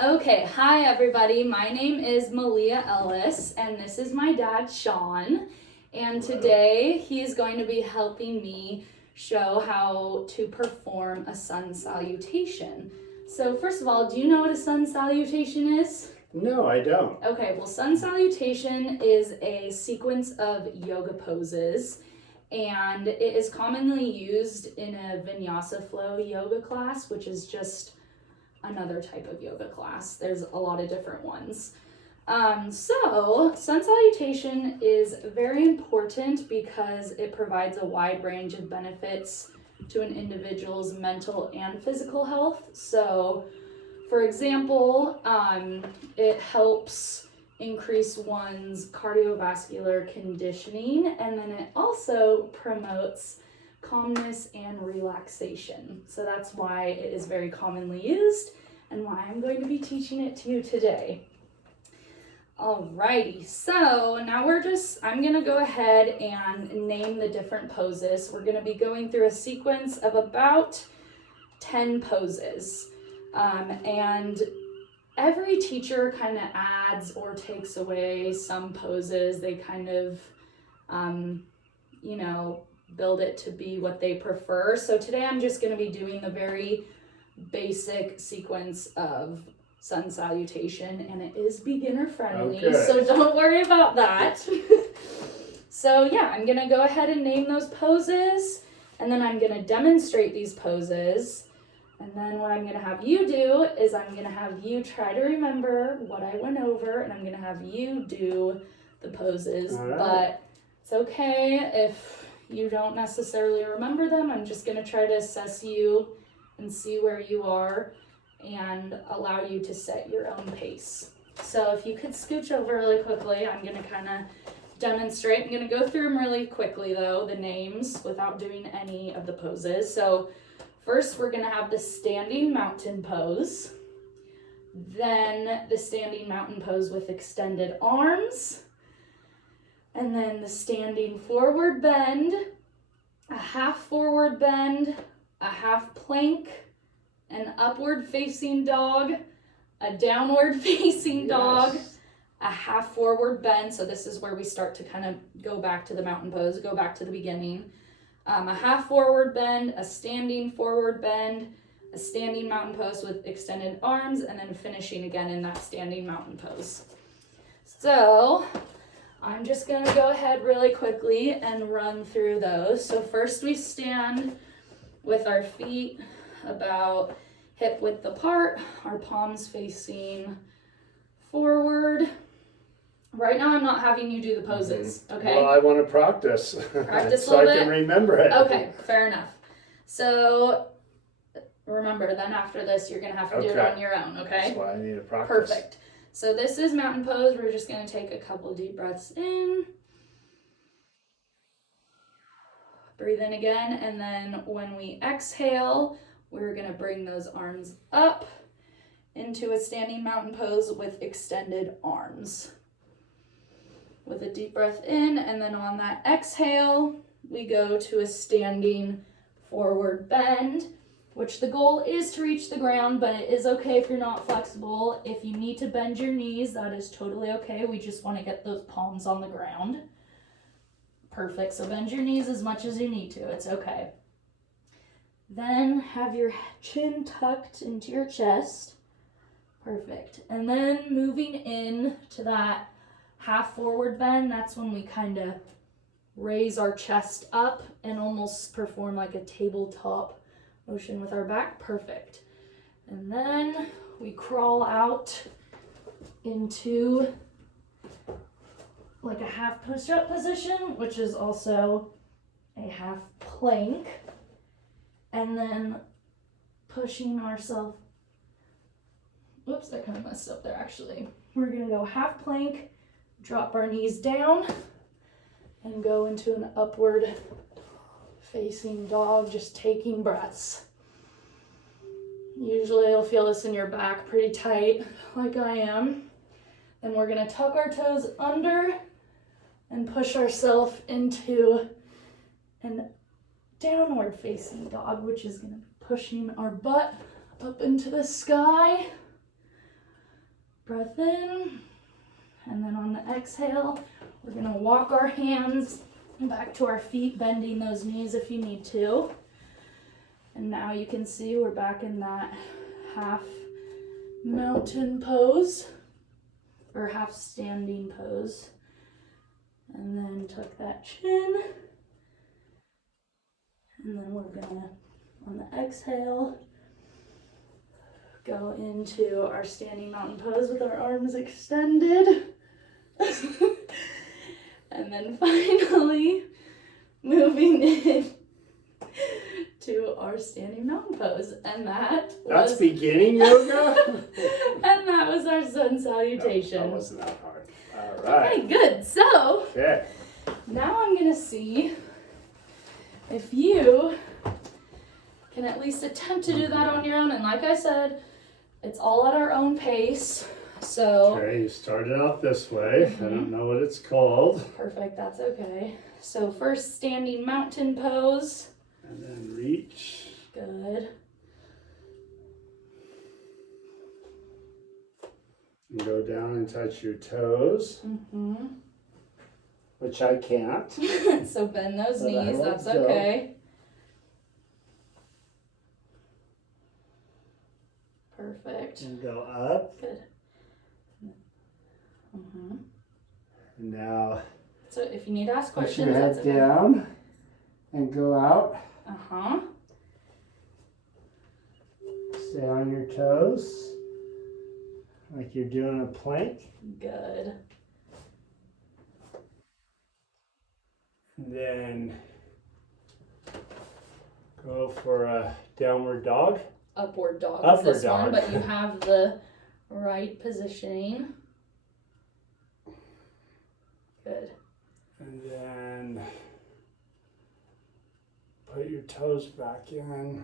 Okay, hi everybody. My name is Malia Ellis, and this is my dad, Sean. And today he is going to be helping me show how to perform a sun salutation. So, first of all, do you know what a sun salutation is? No, I don't. Okay, well, sun salutation is a sequence of yoga poses, and it is commonly used in a vinyasa flow yoga class, which is just another type of yoga class. There's a lot of different ones. So sun salutation is very important because it provides a wide range of benefits to an individual's mental and physical health. So, for example, it helps increase one's cardiovascular conditioning, and then it also promotes calmness and relaxation. So that's why it is very commonly used and why I'm going to be teaching it to you today. Alrighty, so now I'm gonna go ahead and name the different poses. We're gonna be going through a sequence of about 10 poses. And every teacher kind of adds or takes away some poses. They kind of, build it to be what they prefer. So today I'm just going to be doing the very basic sequence of sun salutation, and it is beginner friendly, Okay. So don't worry about that. So yeah, I'm going to go ahead and name those poses, and then I'm going to demonstrate these poses. And then what I'm going to have you do is I'm going to have you try to remember what I went over, and I'm going to have you do the poses. All right. But it's okay if you don't necessarily remember them. I'm just going to try to assess you and see where you are and allow you to set your own pace. So if you could scooch over really quickly, I'm going to kind of demonstrate. I'm going to go through them really quickly though, the names, without doing any of the poses. So first we're going to have the standing mountain pose, then the standing mountain pose with extended arms, and then the standing forward bend, a half forward bend, a half plank, an upward facing dog, a downward facing dog, a half forward bend. So this is where we start to kind of go back to the mountain pose, go back to the beginning. A half forward bend, a standing forward bend, a standing mountain pose with extended arms, and then finishing again in that standing mountain pose. So I'm just going to go ahead really quickly and run through those. So first we stand with our feet about hip width apart, our palms facing forward. Right now I'm not having you do the poses, okay? Well, I want to practice. Practice so a little I can bit? remember it. Okay, fair enough. So remember, then after this, you're going to have to do it Okay. on your own, okay? That's why I need to practice. Perfect. So this is mountain pose. We're just going to take a couple deep breaths in. Breathe in again, and then when we exhale, we're going to bring those arms up into a standing mountain pose with extended arms. With a deep breath in, and then on that exhale, we go to a standing forward bend, which the goal is to reach the ground, but it is okay if you're not flexible. If you need to bend your knees, that is totally okay. We just want to get those palms on the ground. Perfect. So bend your knees as much as you need to. It's okay. Then have your chin tucked into your chest. Perfect. And then moving in to that half forward bend, that's when we kind of raise our chest up and almost perform like a tabletop motion with our back. Perfect. And then we crawl out into like a half push-up position, which is also a half plank. And then pushing ourselves. Whoops, I kind of messed up there actually. We're going to go half plank, drop our knees down, and go into an upward facing dog, just taking breaths. Usually you'll feel this in your back pretty tight, like I am. Then we're going to tuck our toes under and push ourselves into an downward facing dog, which is going to be pushing our butt up into the sky. breath in. And then on the exhale, we're gonna walk our hands back to our feet, bending those knees if you need to. And now you can see we're back in that half mountain pose, or half standing pose. And then tuck that chin. And then we're gonna, on the exhale, go into our standing mountain pose with our arms extended. And then finally, moving in to our standing mountain pose. And That's was beginning yoga? and that was our sun salutation. That wasn't that hard. All right. Okay, good. So Okay. now I'm gonna see if you can at least attempt to do that on your own. And like I said, it's all at our own pace. So Okay, you started out this way. I don't know what it's called. perfect, that's okay. So first standing mountain pose. And then reach. Good. And go down and touch your toes, which I can't. So bend those But I knees, won't that's go. okay. Perfect. And go up. Good. And now So if you need to ask push questions, your head that's okay. down and go out. Stay on your toes, like you're doing a plank. Good. And then go for a downward dog. Upward dog is Upward this one, dog. but you have the right positioning. Good. And then put your toes back in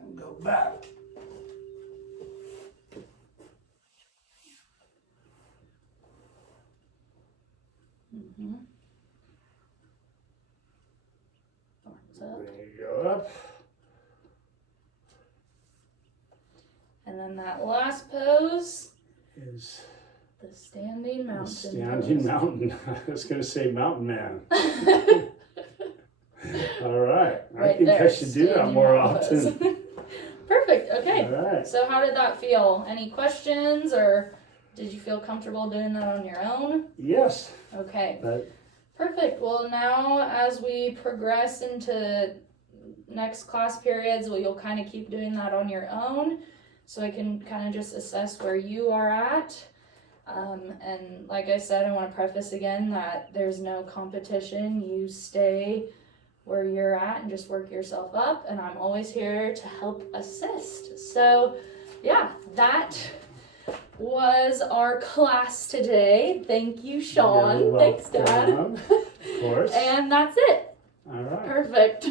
and go back. Arms up. There you go up. And then that last pose, Is the standing mountain a standing pose. mountain. I was going to say mountain man. All right. I Right think I there, should do that standing more mountain often. pose. Perfect. Okay. All right. So how did that feel? Any questions, or did you feel comfortable doing that on your own? Yes. Okay. But Perfect. Well, now as we progress into next class periods, you'll kind of keep doing that on your own. So I can kind of just assess where you are at. And like I said, I want to preface again that there's no competition. You stay where you're at and just work yourself up. And I'm always here to help assist. So yeah, that was our class today. Thank you, Sean. you're Thanks, Dad. welcome. Of course. And that's it. All right. Perfect.